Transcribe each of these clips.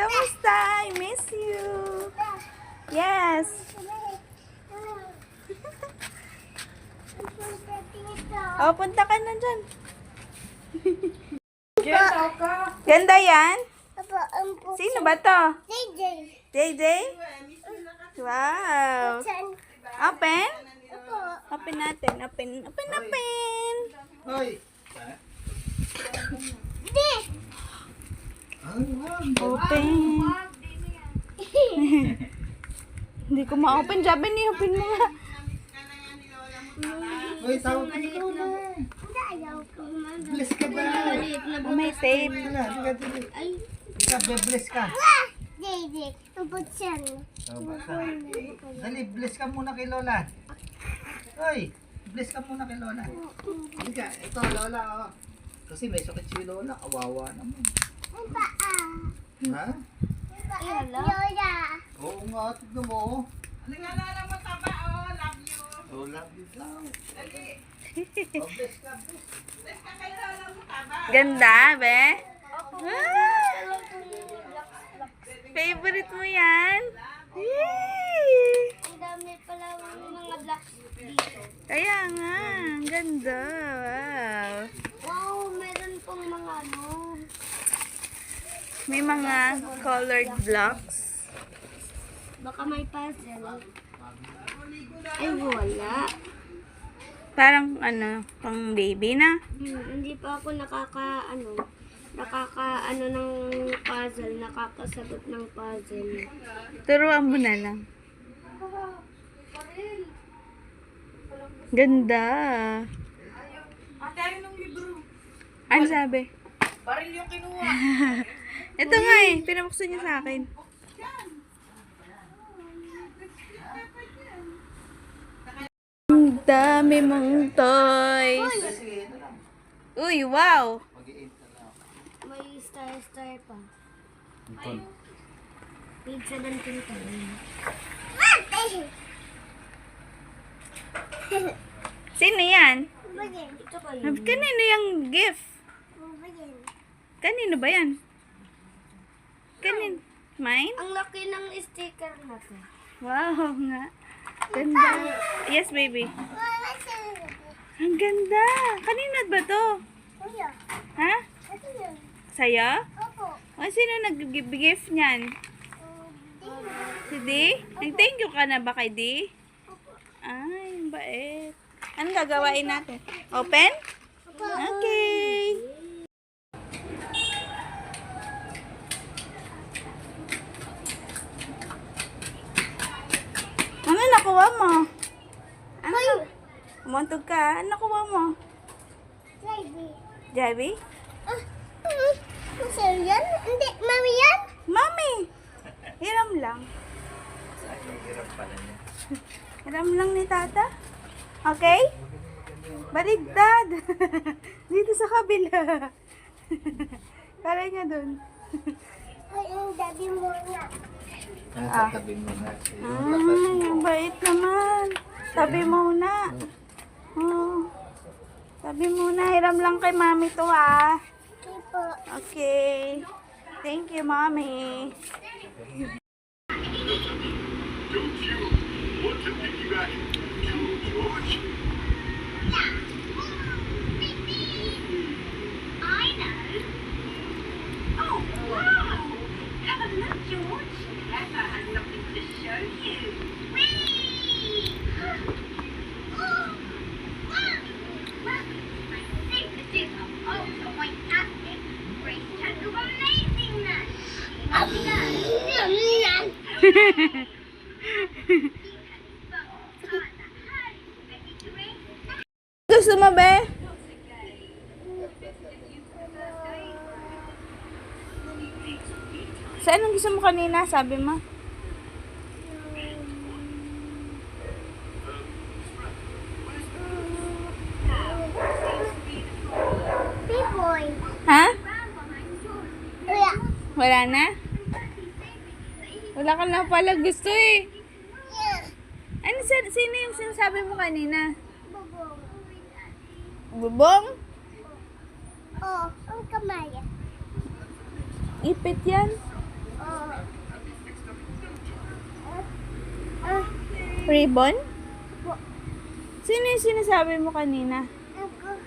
Kamusta? I miss you. Yes. Oh, punta ka na dyan. Ganda yan? Sino ba to? JJ? Wow. Open? Open natin. Open. Hoy! Open. Hindi ko ma-open. Sabi niya, open mo nga. Hoy, tawag ka dito na. Bless ka ba? Oh, may tape. Hala, sige, sige. Ikaw, bless ka. Dali, bless ka muna kay Lola. Hoy, bless ka muna kay Lola. Sige, ito Lola, oh. Kasi may sakit si Lola, kawawa naman. Ha? Oo nga, tignan mo, oh. Nangalala mo taba, oh, love you. Oh, love you daw. Dali, Oh, bless ka, bless. bless ka kay Lola mo taba. Ganda, be? Ah! Favorite mo yan? Yay! Ang dami pala mga blocks dito. Kaya nga, ang ganda. Wow. Wow, meron pong mga ano. May mga colored blocks. Baka may puzzle. Ay, wala. Parang ano, pang baby na. Hindi pa ako nakakaano ng puzzle, nakakasagot ng puzzle. Turuan mo na lang. Ganda. Ate, nung libro. Ano sabi? Baril yung kinuha. Ito nga eh, pinabuksan niya sa akin. Ang dami mong toys. Uy, wow. Mag-i-aim ka na. May star pa. Page 17 pa rin. Sino yan? Ito ba yun? Kanino yung gift? Kanino ba yan? Kanin? Mine? Ang laki ng sticker na to. Wow nga. Ganda. Yes, baby. Ang ganda. Kanino ba to? Ha? Sa'yo? O, sino nag-gift niyan? Si D? Nag-thank you ka na ba kay D? Ay, bait. Anong gagawain natin? Open? Okay. Ano nakuha mo? Ano? Umuntog ka. Ano nakuha mo? Javi? Sa'yo yan? Hindi, mami yan? Mami! Hiram lang. Hirap pala niya. Hiram lang ni tata. Okay? Baligtad. Dito sa kabila. Kala niya dun. Ay, ang daddy mo na. Nasa tabi mo na. Ay, ang bait naman. Tabi muna. Oh. Tabi muna. Hiram lang kay mami to ha. Tipo. Okay. Thank you, mommy. Gusto mo ba? Saan ang gusto mo kanina? Sabi mo. Pipoy. Ha? Kuya. Wala na? Wala ka na pala gusto eh. Ano, sino yung sinasabi mo kanina? Bubong? Oh, ang kamay. Ipit yan. Ribbon? Sino yung sinasabi mo kanina? Ako.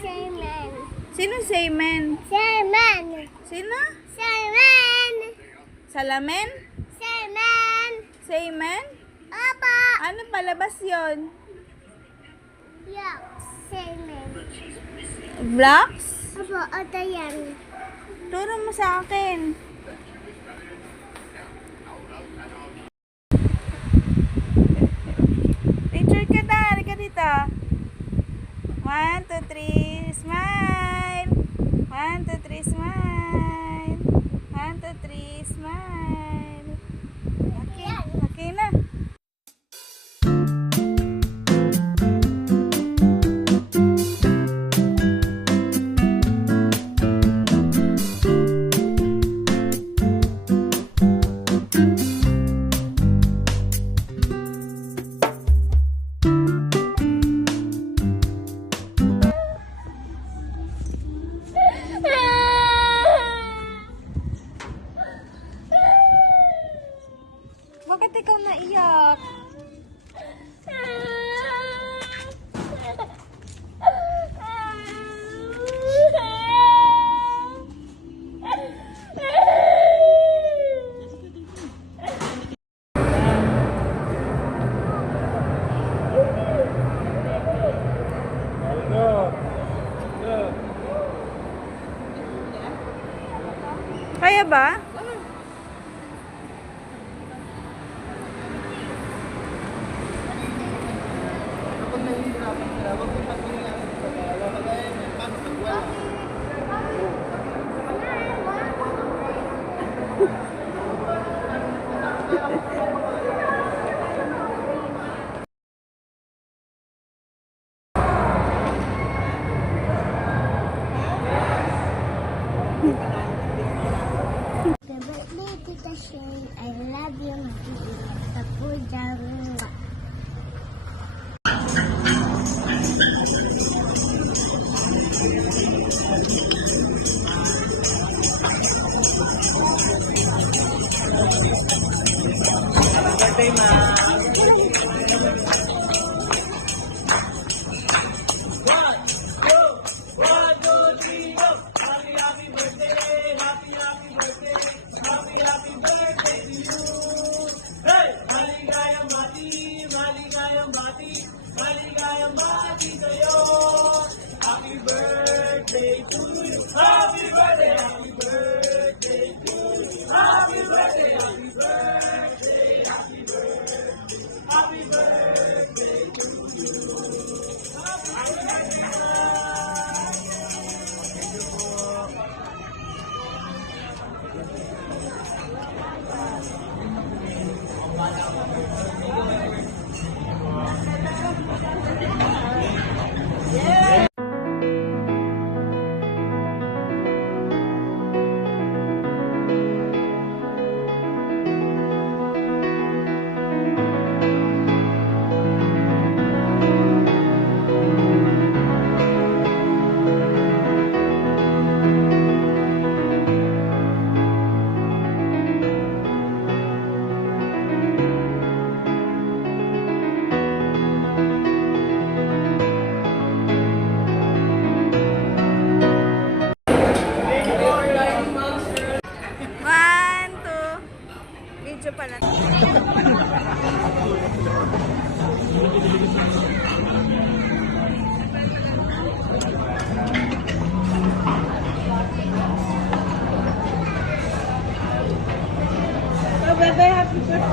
Simon. Sino Sayman? Simon. Sino? Simon. Salamin? Simon. Sayman? Opo. Ano palabas yon? Yuck. Simon. Blocks? Opo, ito yan. Turo mo sa akin. Picture ka na. Halika dito. 1, 2, 3, smile. 1, 2, 3, smile. 1, 2, 3, smile. Okay, okay na. Bakit ikaw naiyak? Kaya ba? Kapag nahihirapan ka, huwag mo pag-iingatan sa pag-aaral. Kagaya niya, paano pag wala? Happy birthday, Tita Shane. I love you, mag-iingat ka po dyan. Birthday, ma. Video pala. Oh, bebe, happy birthday.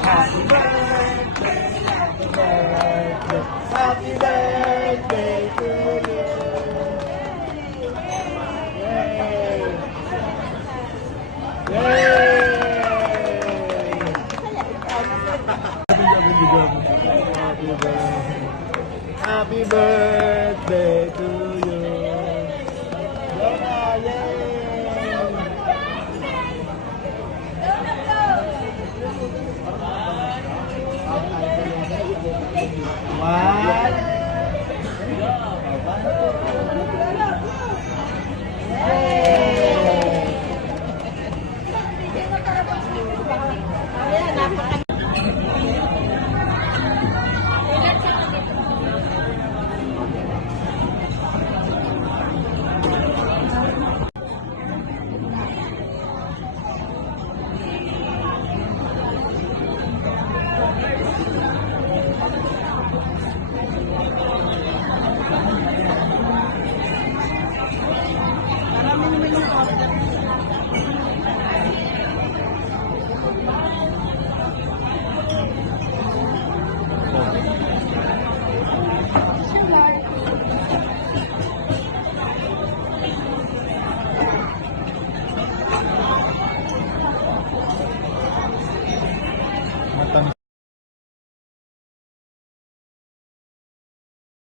Happy birthday, happy birthday, happy birthday to you. Yay! Happy birthday to you. Lola, yay! One,